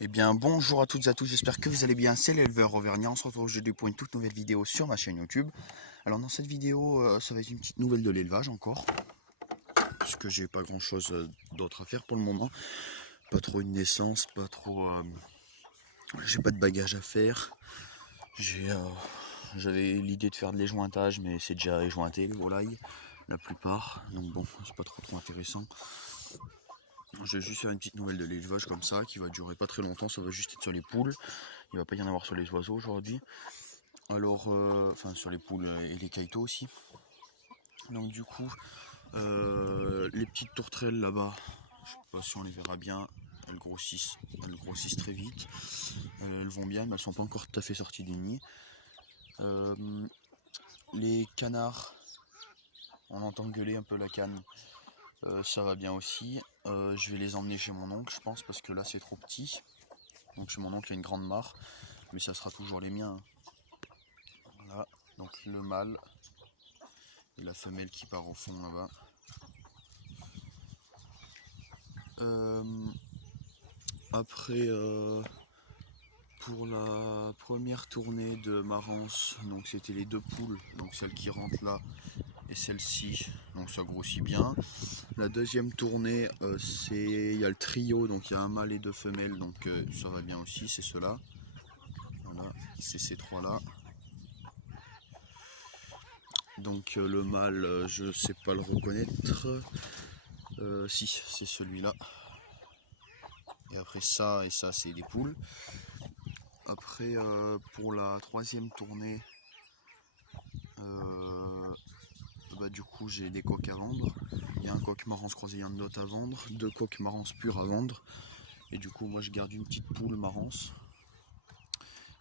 Eh bien, bonjour à toutes et à tous, j'espère que vous allez bien, c'est l'éleveur auvergnat. On se retrouve aujourd'hui pour une toute nouvelle vidéo sur ma chaîne YouTube. Alors dans cette vidéo, ça va être une petite nouvelle de l'élevage encore, parce que j'ai pas grand chose d'autre à faire pour le moment. Pas trop une naissance, pas trop... j'ai pas de bagages à faire. J'avais l'idée de faire de l'éjointage, mais c'est déjà éjointé les volailles, la plupart. Donc bon, c'est pas trop intéressant. Je vais juste faire une petite nouvelle de l'élevage comme ça, qui va durer pas très longtemps, ça va juste être sur les poules. Il va pas y en avoir sur les oiseaux aujourd'hui. Alors, enfin sur les poules et les caïtos aussi. Donc du coup, les petites tourterelles là-bas, je sais pas si on les verra bien, elles grossissent très vite. Elles vont bien, mais elles sont pas encore tout à fait sorties des nids. Les canards, on entend gueuler un peu la canne, ça va bien aussi. Je vais les emmener chez mon oncle, je pense, parce que là c'est trop petit. Donc chez mon oncle, il y a une grande mare, mais ça sera toujours les miens. Voilà, donc le mâle et la femelle qui part au fond là-bas. Après, pour la première tournée de Marance, donc c'était les deux poules, donc celle qui rentre là et celle-ci, donc ça grossit bien. La deuxième tournée, il y a le trio, donc il y a un mâle et deux femelles, donc ça va bien aussi, c'est ceux-là. Voilà, c'est ces trois-là. Donc le mâle, je sais pas le reconnaître. Si, c'est celui-là. Et après ça et ça, c'est des poules. Après, pour la troisième tournée, bah, du coup, j'ai des coqs à vendre. Il y a un coq marrance croisé-yandotte à vendre, deux coqs marrance purs à vendre. Et du coup, moi, je garde une petite poule marrance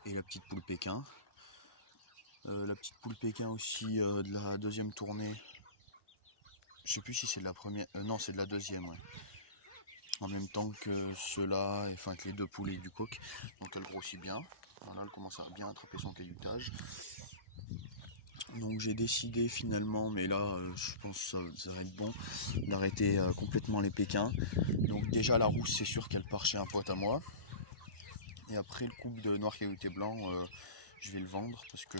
et la petite poule Pékin. La petite poule Pékin aussi de la deuxième tournée. Je sais plus si c'est de la première. Non, c'est de la deuxième, ouais. En même temps que ceux-là, enfin que les deux poulets du coq. Donc elle grossit bien. Voilà, elle commence à bien attraper son cailloutage. Donc j'ai décidé finalement, mais là je pense que ça va être bon, d'arrêter complètement les Pékins. Donc déjà la rousse, c'est sûr qu'elle part chez un pote à moi. Et après le couple de noir caillouté blanc, je vais le vendre parce que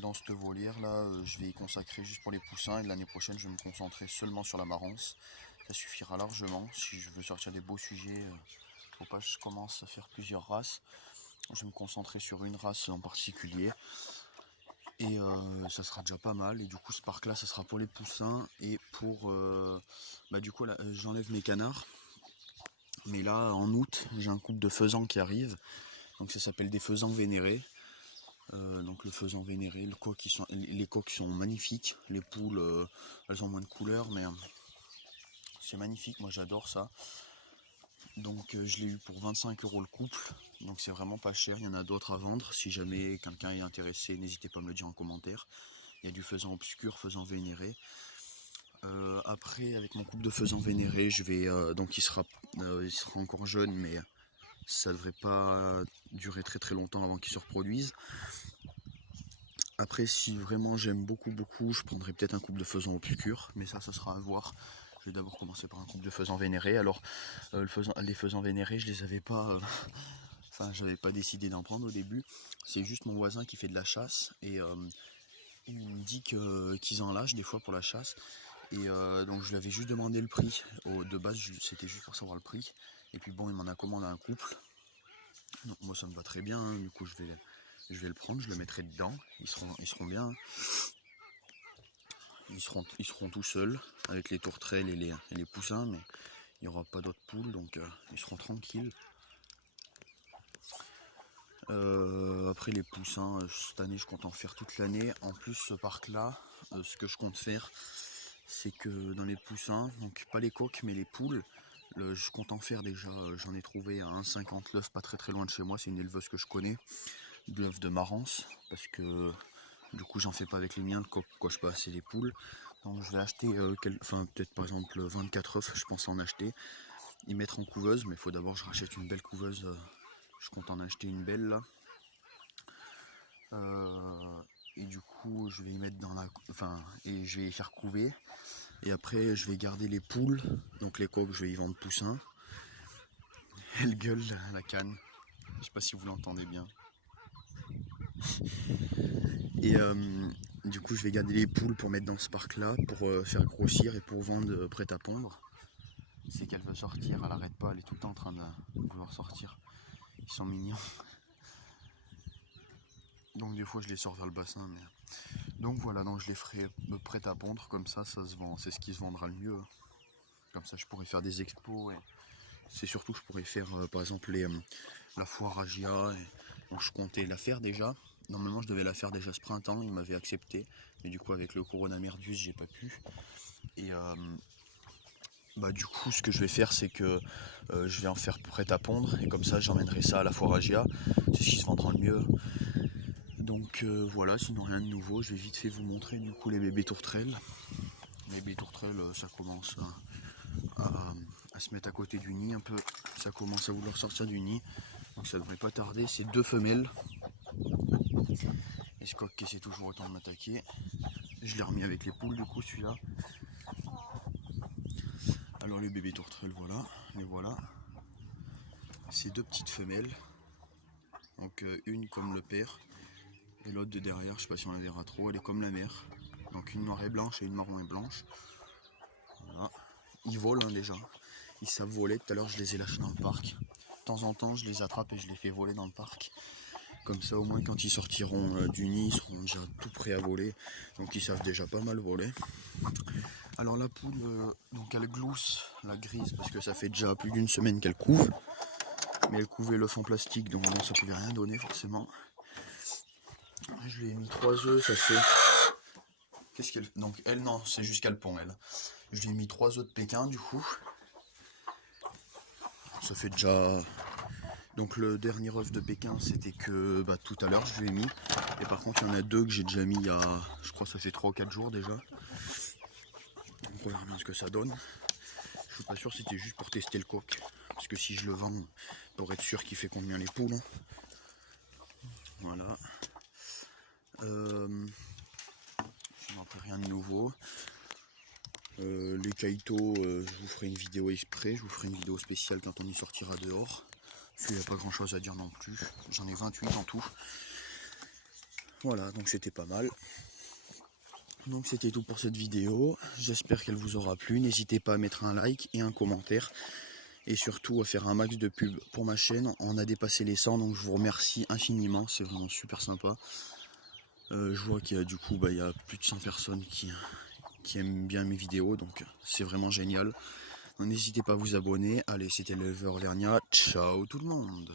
dans cette volière là, je vais y consacrer juste pour les poussins. Et l'année prochaine, je vais me concentrer seulement sur la marance. Ça suffira largement si je veux sortir des beaux sujets. Faut pas que je commence à faire plusieurs races. Je vais me concentrer sur une race en particulier. Et ça sera déjà pas mal. Et du coup, ce parc là, ça sera pour les poussins. Et pour. Bah, du coup, là, j'enlève mes canards. Mais là, en août, j'ai un couple de faisans qui arrive. Donc, ça s'appelle des faisans vénérés. Donc, le faisan vénéré, les coqs sont magnifiques. Les poules, elles ont moins de couleurs, mais c'est magnifique. Moi, j'adore ça. Donc, je l'ai eu pour 25 € le couple. Donc, c'est vraiment pas cher. Il y en a d'autres à vendre. Si jamais quelqu'un est intéressé, n'hésitez pas à me le dire en commentaire. Il y a du faisan obscur, faisan vénéré. Après, avec mon couple de faisans vénérés, je vais donc il sera encore jeune, mais ça devrait pas durer très longtemps avant qu'il se reproduise. Après, si vraiment j'aime beaucoup, je prendrai peut-être un couple de faisans obscurs, mais ça sera à voir. Je vais d'abord commencer par un couple de faisans vénérés. Alors, les faisans vénérés, je les avais pas. Enfin, j'avais pas décidé d'en prendre au début. C'est juste mon voisin qui fait de la chasse et il me dit qu'ils en lâchent des fois pour la chasse. Et donc je lui avais juste demandé le prix. De base, c'était juste pour savoir le prix. Et puis bon, il m'en a commandé un couple. Donc moi, ça me va très bien, hein. Du coup, je vais le prendre, je le mettrai dedans. Ils seront bien, hein. Ils seront tout seuls avec les tourterelles et les poussins, mais il n'y aura pas d'autres poules, donc ils seront tranquilles. Après les poussins, cette année, je compte en faire toute l'année. En plus, ce parc-là, ce que je compte faire, c'est que dans les poussins, donc pas les coqs mais les poules, je compte en faire déjà, j'en ai trouvé à 1,50 l'œuf, pas très loin de chez moi, c'est une éleveuse que je connais, de l'œuf de Marance, parce que du coup j'en fais pas avec les miens, le coq coche pas assez les poules. Donc je vais acheter, peut-être par exemple 24 œufs, je pense en acheter, y mettre en couveuse, mais il faut d'abord que je rachète une belle couveuse, je compte en acheter une belle là. Et du coup je vais y mettre et je vais y faire couver. Et après je vais garder les poules, donc les coqs je vais y vendre poussins. Elle gueule la canne. Je sais pas si vous l'entendez bien. Et du coup je vais garder les poules pour mettre dans ce parc là, pour faire grossir et pour vendre prête à pondre. C'est qu'elle veut sortir, elle arrête pas, elle est tout le temps en train de vouloir sortir. Ils sont mignons. Donc des fois je les sors vers le bassin. Donc voilà, donc je les ferai prête à pondre, comme ça se vend, c'est ce qui se vendra le mieux. Comme ça je pourrais faire des expos et c'est surtout je pourrais faire par exemple la foire à GIA. Bon, je comptais la faire déjà. Normalement je devais la faire déjà ce printemps, ils m'avaient accepté. Mais du coup avec le coronavirus j'ai pas pu. Et du coup ce que je vais faire c'est que je vais en faire prête à pondre. Et comme ça j'emmènerai ça à la foire à GIA. C'est ce qui se vendra le mieux. Donc voilà, sinon rien de nouveau. Je vais vite fait vous montrer du coup les bébés tourterelles. Les bébés tourterelles ça commence à se mettre à côté du nid un peu. Ça commence à vouloir sortir du nid. Donc ça devrait pas tarder. C'est 2 femelles. Et ce coq qui essaie toujours autant de m'attaquer. Je l'ai remis avec les poules du coup celui-là. Alors les bébés tourterelles, voilà. Les voilà. C'est 2 petites femelles. Donc une comme le père. Et l'autre de derrière, je sais pas si on la verra trop, elle est comme la mère. Donc une noire et blanche et une marron et blanche. Voilà. Ils volent déjà. Ils savent voler. Tout à l'heure je les ai lâchés dans le parc. De temps en temps je les attrape et je les fais voler dans le parc. Comme ça au moins quand ils sortiront du nid, ils seront déjà tout prêts à voler. Donc ils savent déjà pas mal voler. Alors la poule, donc elle glousse la grise parce que ça fait déjà plus d'1 semaine qu'elle couve. Mais elle couvait l'œuf en plastique, donc bon, ça pouvait rien donner forcément. Je lui ai mis 3 œufs, ça fait... Qu'est-ce qu'elle... Donc elle, non, c'est juste qu'elle pond, elle. Je lui ai mis 3 œufs de Pékin, du coup. Ça fait déjà... Donc le dernier œuf de Pékin, c'était que tout à l'heure, je lui ai mis. Et par contre, il y en a 2 que j'ai déjà mis il y a... Je crois que ça fait 3 ou 4 jours déjà. Donc on verra bien ce que ça donne. Je suis pas sûr, c'était juste pour tester le coq. Parce que si je le vends, pour être sûr qu'il fait combien les poules. Hein. Voilà. Après rien de nouveau. Les caïtos, je vous ferai une vidéo exprès, je vous ferai une vidéo spéciale quand on y sortira dehors. Parce qu'il n'y a pas grand chose à dire non plus. J'en ai 28 en tout. Voilà, donc c'était pas mal. Donc c'était tout pour cette vidéo. J'espère qu'elle vous aura plu. N'hésitez pas à mettre un like et un commentaire. Et surtout à faire un max de pub pour ma chaîne. On a dépassé les 100, donc je vous remercie infiniment. C'est vraiment super sympa. Je vois qu'il y a du coup il y a plus de 100 personnes qui aiment bien mes vidéos, donc c'est vraiment génial. N'hésitez pas à vous abonner. Allez, c'était l'éleveur Auvergnat. Ciao tout le monde.